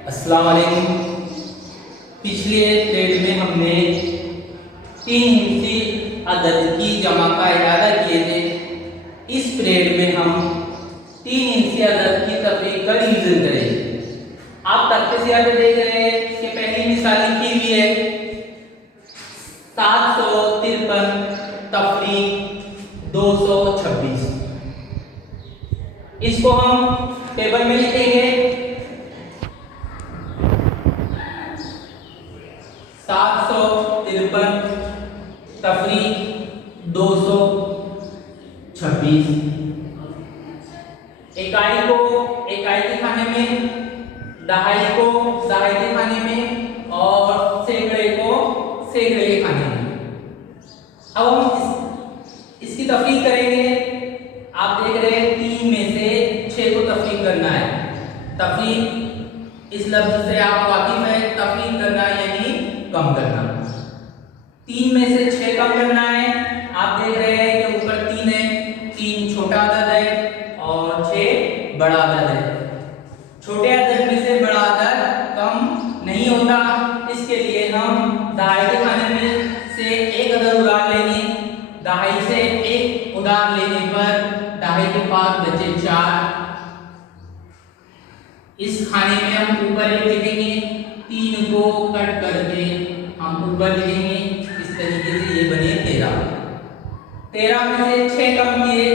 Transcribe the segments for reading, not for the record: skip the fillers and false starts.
अस्सलाम वालेकुम। पिछले पीरियड में हमने 3 हिस्सी अदद की जमा का इरादा किए थे। इस पीरियड में हम 3 हिस्सी अदद की तफरीक का रिवीजन करेंगे। आप तख्ते से यहाँ पे देख रहे हैं, इसके पहली मिसाल लिखी हुई है 753 तफरीक 226। इसको हम टेबल में लिखेंगे 753 तफरीक 226। इकाई को इकाई के खाने में, दहाई को दहाई के खाने में और सैकड़े को सैकड़े के खाने में। अब हम इसकी तफरीक करेंगे। आप देख रहे हैं 3 में से 6 को तफरीक करना है। तफरीक इस लफ्ज से आप वाकिफ है, तफरीक करना यानी कम करना। 3 में से 6 कम करना है। आप देख रहे हैं कि ऊपर 3 है, 3 छोटा अदद है और 6 बड़ा अदद है। छोटे अदद में से बड़ा अदद कम नहीं होता, इसके लिए हम दहाई के खाने में से एक अदद उधार लेंगे। दहाई से एक उधार लेने पर दहाई के पास बचे 4। इस खाने में हम ऊपर एक लिखेंगे, 3 को कट करके हम ऊपर लिखेंगे। इस तरीके से ये बने 13। 13 में से 6 कम किए।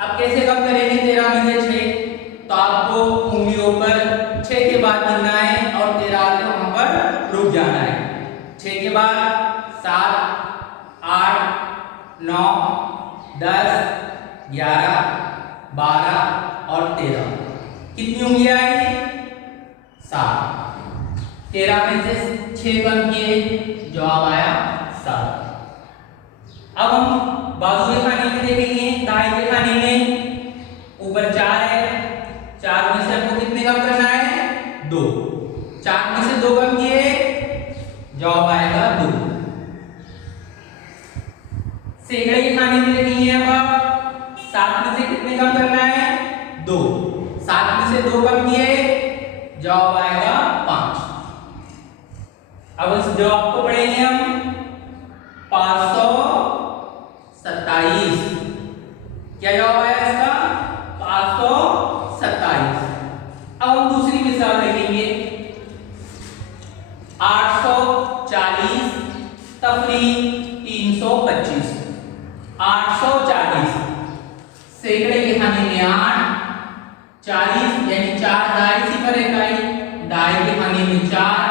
अब कैसे कम करेंगे 13 में से 6? तो आपको उंगलियों पर 6 के बाद गिनना है और 13 आते वहां पर रुक जाना है। 6 के बाद 7, 8, 9, 10, 11, 12 और 13। कितनी उंगलियां आई? 7। 13 में से 6 कम किए, जवाब आया 7। अब हम बाजू के खाने में देखेंगे। दाएं के खाने में ऊपर 4 है, 4 में से आपको कितने कम करना है? 2। 4 में से 2 कम किए, जवाब आएगा 2। सैकड़े के खाने में देखेंगे अब 7 में से कितने कम करना है? 2। 7 में से 2 कम किए, जवाब आएगा 5। अब इस जवाब को पढ़ेंगे हम 527। क्या जवाब आया इसका? 527। अब हम दूसरी मिसाल देखेंगे 840 तफरीक 325। 840 सैकड़े के खाने में 8, 40 यानी 4 दहाई सिफर इकाई, दहाई के खाने में 4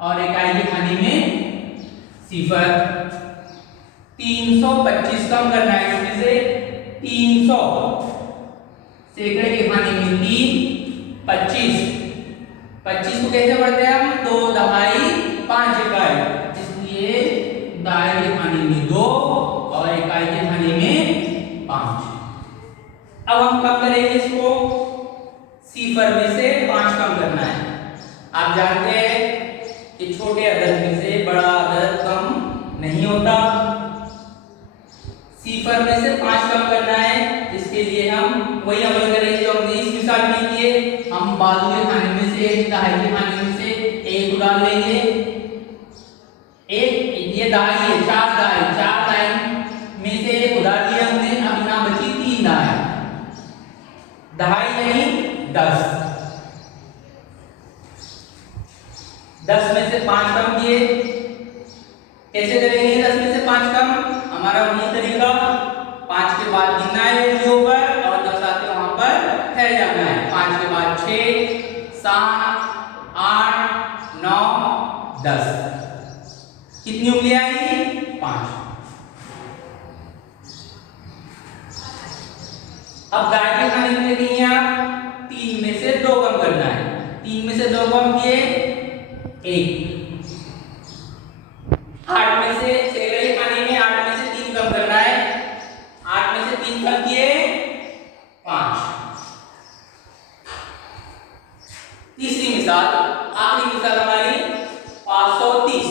और इकाई के खाने में सिफर। 325 कम करना है इसमें से 300। सैकड़े के खाने में 3, 25। 25 को कैसे पढ़ते हैं हम? 2 दहाई 5 इकाई, इसलिए दहाई के खाने में 2 और इकाई के खाने में 5। अब हम कम करेंगे इसको, सिफर में से 5 कम करना है। आप जानते हैं कि छोटे अदद में से बड़ा अदद कम नहीं होता। सिफर में से 5 कम करना है, इसके लिए हम वही अमल करेंगे जो हमने इस मिसाल में किए। हम बाजू के खाने में से एक, दहाई के खाने में से एक उधार लेंगे। एक ये दहाई है, 4 दहाई में से एक उधार लिया हमने। अब यहाँ बची 3 दहाई। दहाई यानी 10। 10 में से 5 कम किए। कैसे करेंगे 10 में से 5 कम? हमारा वही तरीका, 5 के बाद गिनना है उंगलियों पर और 10 आते वहां पर ठहर जाना है। 5 के बाद 6, 7, 8, 9, 10। कितनी उंगलियां आई? 5। अब गाय के खाने में देखेंगे आप 3 में से 2 कम करना है। 3 में से 2 कम किए, 1। 8 में से सैकड़े के खाने में 8 में से 3 कम करना है। 8 में से 3 कम किए, 5। तीसरी मिसाल, आखिरी मिसाल हमारी 530।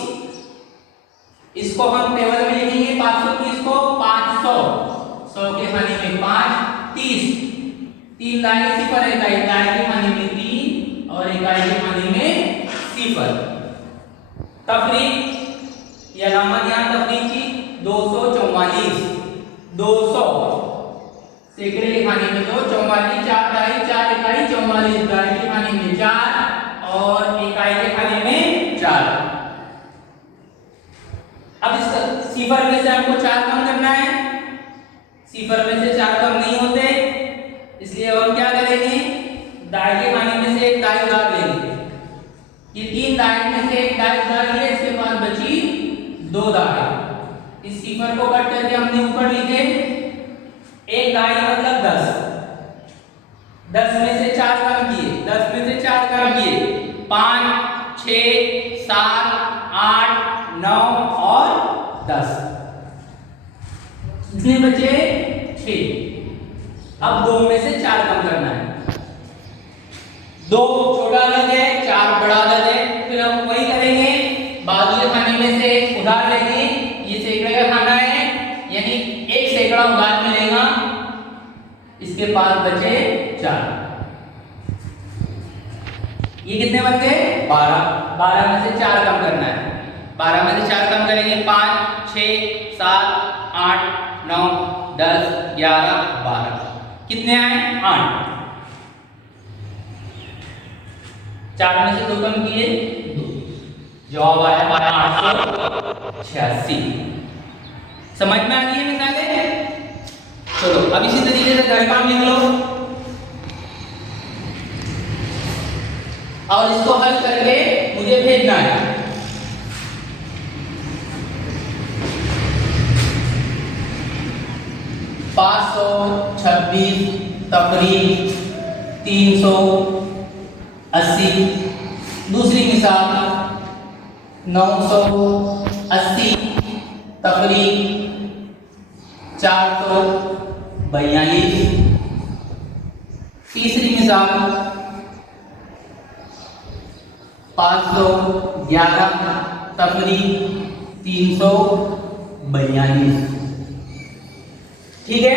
इसको हम टेबल में लिखेंगे 530 को 500। 100 के खाने में 5, 30। 3 दाएं सिफर इकाई, दाएं के खाने में 3 और इकाई के तफरीक या अलामत यहाँ तफरीक की 244, 200 सैकड़े के खाने में 2, 44, 4 इकाई 4 इकाई 44, इकाई के खाने में 4 और इकाई के खाने में 4। अब इस सिफर में से हमको 4 कम करना है, सिफर में से 4 कम नहीं होते, इसलिए अब हम क्या करेंगे, दाई के खाने में से एक दाई उधार लेंगे। ये 3 दाई में से एक दाई उधार लिया, इसके बाद बची 2 दाई। इस सिफर को कट करके हमने ऊपर लिखे, एक दाई मतलब 10, 10 में से 4 कम किए, 10 में से 4 कम किए, 5 6 7 8 9 और 10, कितने बचे 6। अब 2 में से 4 कम करना है, 2 छोटा अलग है 4 बड़ा अलग है, फिर हम वही करेंगे, बाजू के खाने में से उधार लेंगे, ये सैकड़े का खाना है यानी 1 सैकड़ा उधार मिलेगा, इसके पास बचे 4। ये कितने बन गए 12, 12 में से 4 कम करना है, 12 में से 4 कम करेंगे, 5 6 7 8 9 10 11 12, कितने आए 8। 4 में से 2 कम किए 2, जवाब आया 886। समझ में आ गई है मिसालें? चलो अब इसी तरीके से घर काम लिख लो और इसको हल करके मुझे भेजना है। पाँच सौ 26 तफरीक 380। दूसरी मिसाल 980 तफरीक 442। तीसरी मिसाल 511 तफरीक 342। ठीक है।